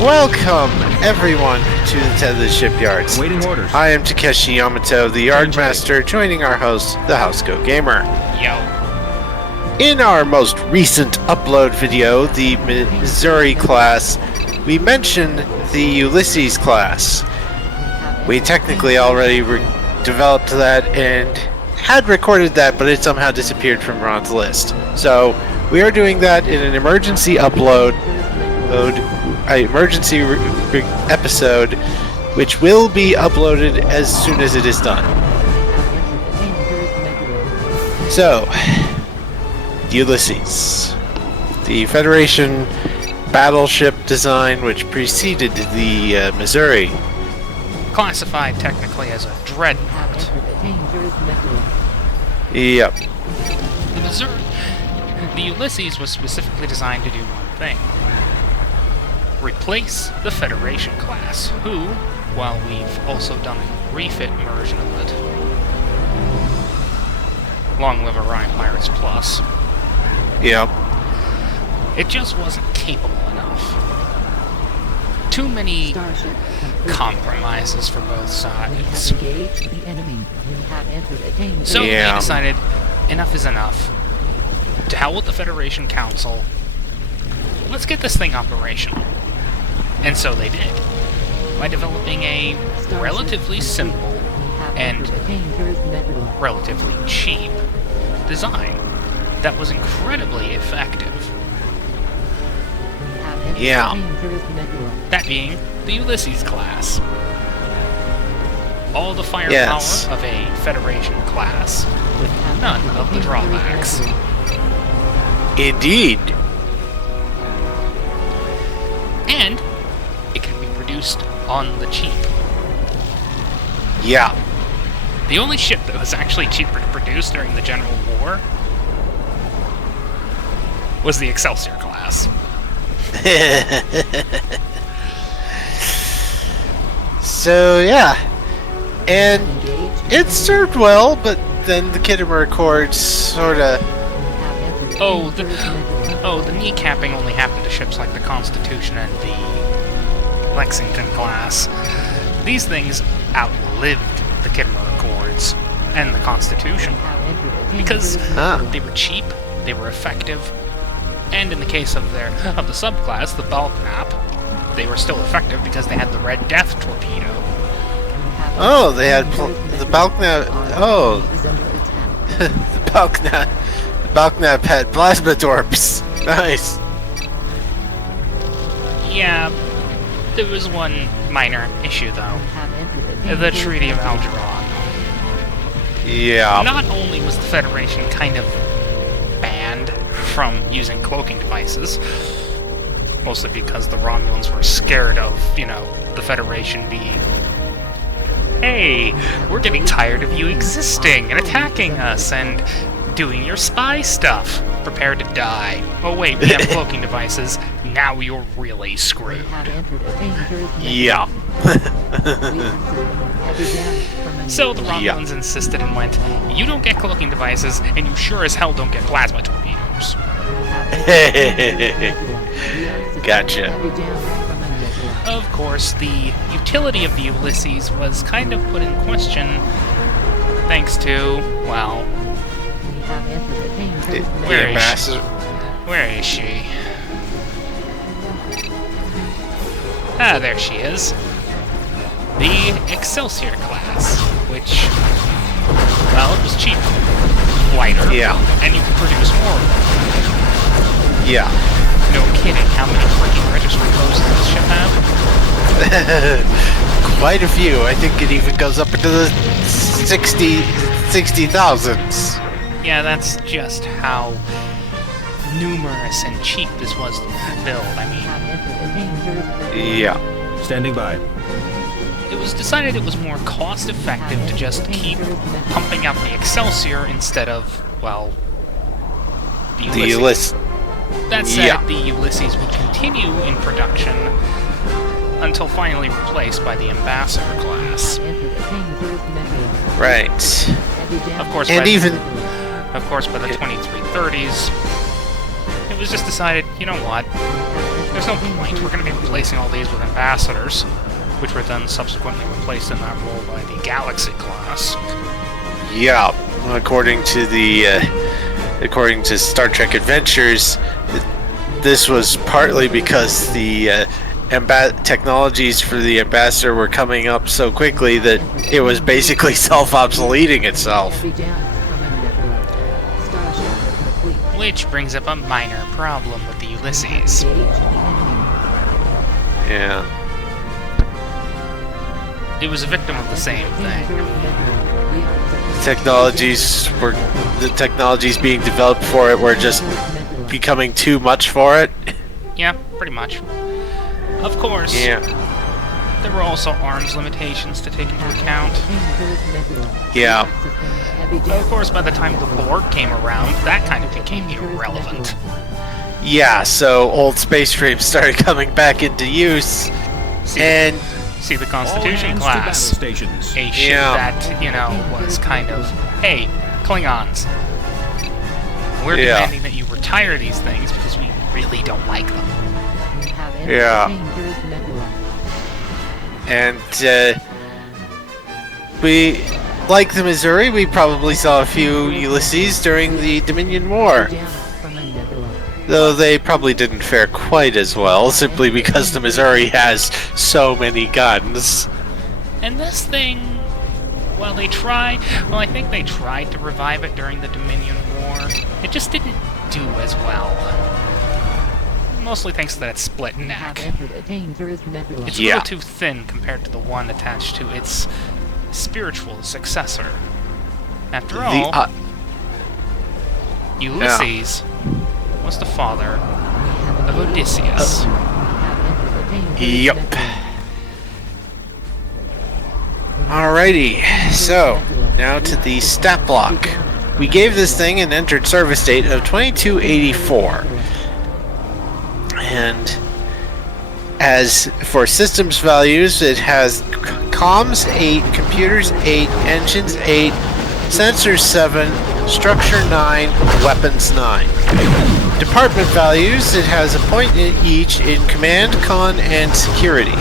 Welcome, everyone, to the Tethys Shipyards. Waiting orders. I am Takeshi Yamato, the Yardmaster, joining our host, the Housecoat Gamer. Yo. In our most recent upload video, the Missouri-Class, we mentioned the Ulysses-Class. We technically already developed that and had recorded that, but it somehow disappeared from Ron's list. So, we are doing that in an emergency upload, episode, which will be uploaded as soon as it is done. So, Ulysses, the Federation battleship design which preceded the Missouri. Classified technically as a Dreadnought. Yep. The Ulysses was specifically designed to do one thing. Replace the Federation class, who, while we've also done a refit version of it, long live Orion Pirates Plus, Yep. it just wasn't capable enough. Too many compromises for both sides. So they decided enough is enough. To hell with the Federation Council, let's get this thing operational. And so they did, by developing a relatively simple and relatively cheap design that was incredibly effective. Yeah. That being the Ulysses-Class. All the firepower Yes. of a Federation class, with none of the drawbacks. Indeed. And it can be produced on the cheap. Yeah. The only ship that was actually cheaper to produce during the General War was the Excelsior-Class. So, yeah. And it served well, but then the Kittimer Accords sorta... Oh, the kneecapping only happened to ships like the Constitution and the Lexington-Class. These things outlived the Kittimer Accords and the Constitution. Because they were cheap, they were effective, and in the case of the subclass, the Belknap, they were still effective because they had the Red Death torpedo. Oh, they had the Belknap... Oh. The Belknap had plasma torps. Nice. Yeah, there was one minor issue, though. The Treaty of Algernon. Yeah. Not only was the Federation kind of banned from using cloaking devices, mostly because the Romulans were scared of, the Federation being, hey, we're getting tired of you existing and attacking us and doing your spy stuff. Prepare to die. Oh wait, we have cloaking devices. Now you're really screwed. Yeah. So the Romulans insisted and went, you don't get cloaking devices, and you sure as hell don't get plasma torpedoes. Gotcha. Of course, the utility of the Ulysses was kind of put in question thanks to, well... Where is she? Ah, there she is. The Excelsior-Class, which, well, it was cheap, lighter, and you could produce more of them. Yeah. No kidding, how many freaking registry codes does this ship have? Quite a few. I think it even goes up into the 60,000s. Yeah, that's just how numerous and cheap this was to build, Yeah. Standing by. It was decided it was more cost-effective to just keep pumping out the Excelsior instead of, well, the Ulysses. That said, the Ulysses would continue in production until finally replaced by the Ambassador-Class. Right. Of course, by the 2330s, it was just decided, you know what, there's no point. We're going to be replacing all these with ambassadors, which were then subsequently replaced in that role by the Galaxy-Class. Yeah, according to Star Trek Adventures, this was partly because the technologies for the ambassador were coming up so quickly that it was basically self-obsoleting itself. Which brings up a minor problem with the Ulysses. Yeah. It was a victim of the same thing. The technologies being developed for it were just becoming too much for it. Yeah, pretty much. Of course, Yeah. there were also arms limitations to take into account. Yeah. Of course, by the time the Borg came around, that kind of became irrelevant. Yeah, so old space frames started coming back into use. See the Constitution-Class. A ship that, you know, was kind of, hey, Klingons, we're demanding that you retire these things because we really don't like them. Yeah. And, we, like the Missouri, we probably saw a few Ulysses during the Dominion War. Though they probably didn't fare quite as well, simply because the Missouri has so many guns. And this thing, I think they tried to revive it during the Dominion War. It just didn't do as well. Mostly thanks to that split neck. It's a little too thin compared to the one attached to its spiritual successor. After all, Ulysses was the father of Odysseus. Yup. Alrighty, so now to the stat block. We gave this thing an entered service date of 2284. And as for systems values, it has comms 8, computers 8, engines 8, sensors 7, structure 9, weapons 9. Department values, it has a point in each in command, con, and security.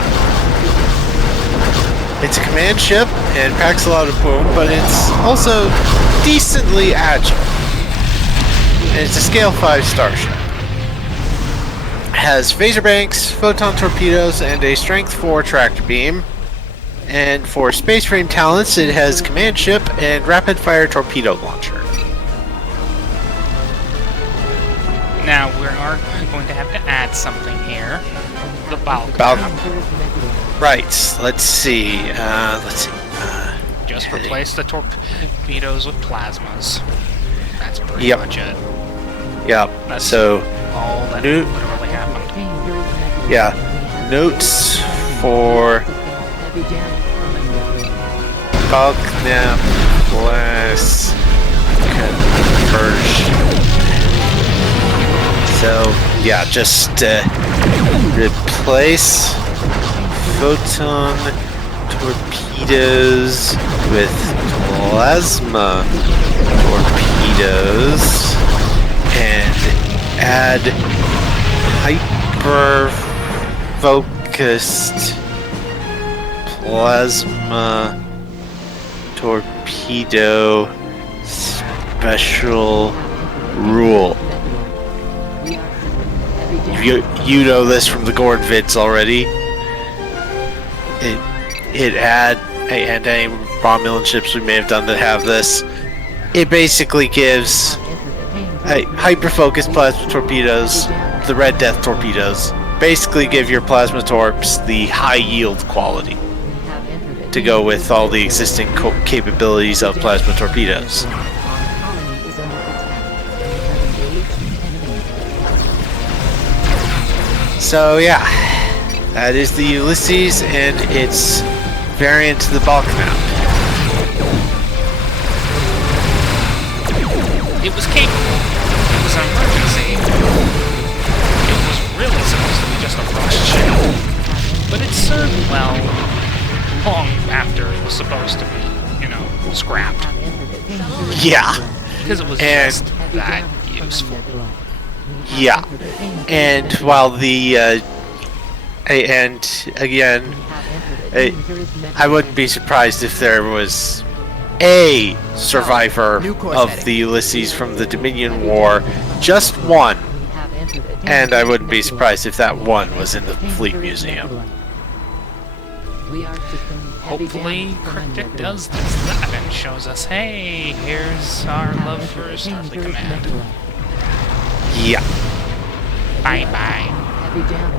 It's a command ship and packs a lot of boom, but it's also decently agile. And it's a scale 5 starship. It has phaser banks, photon torpedoes, and a strength 4 tractor beam. And for space frame talents, it has command ship and rapid fire torpedo launcher. Now, we are going to have to add something here. The bulk. Right, let's see. Just replace the torpedoes with plasmas. That's pretty much it. Yep. That's so all that literally happened. Yeah. Notes for bulk nap class conversion. So yeah, just replace photon torpedoes with plasma torpedoes and add hyper-focused plasma torpedo special rule. You know this from the Gorn vids already. It and any Romulan ships we may have done that have this. It basically gives hyper-focused plasma torpedoes, the Red Death torpedoes, basically give your plasma torps the high yield quality to go with all the existing capabilities of plasma torpedoes. So yeah, that is the Ulysses and its variant to the bulk map. It was capable. It was an emergency. It was really supposed to be just a rushed ship. But it served well long after it was supposed to be, scrapped. Yeah. Because it was just that useful. Yeah, and while the and again, I wouldn't be surprised if there was a survivor of the Ulysses from the Dominion War, just one, and I wouldn't be surprised if that one was in the Fleet Museum. Hopefully, Cryptic does just that and shows us, hey, here's our love for Starfleet Command. Yeah. Bye-bye.